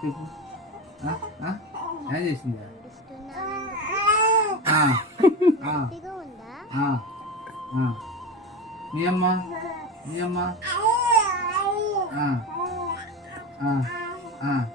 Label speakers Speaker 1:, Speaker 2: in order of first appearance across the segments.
Speaker 1: 빼고 아아 어? 잘했습니다 아아 아. 아. 미얀마 미얀마 아아 아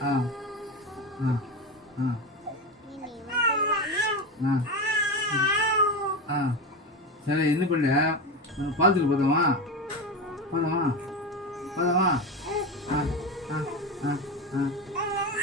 Speaker 1: 아아아아아 잘해 있는 걸래 받을 받아와 받아와 받아와 아嗯嗯。Uh, uh. Uh.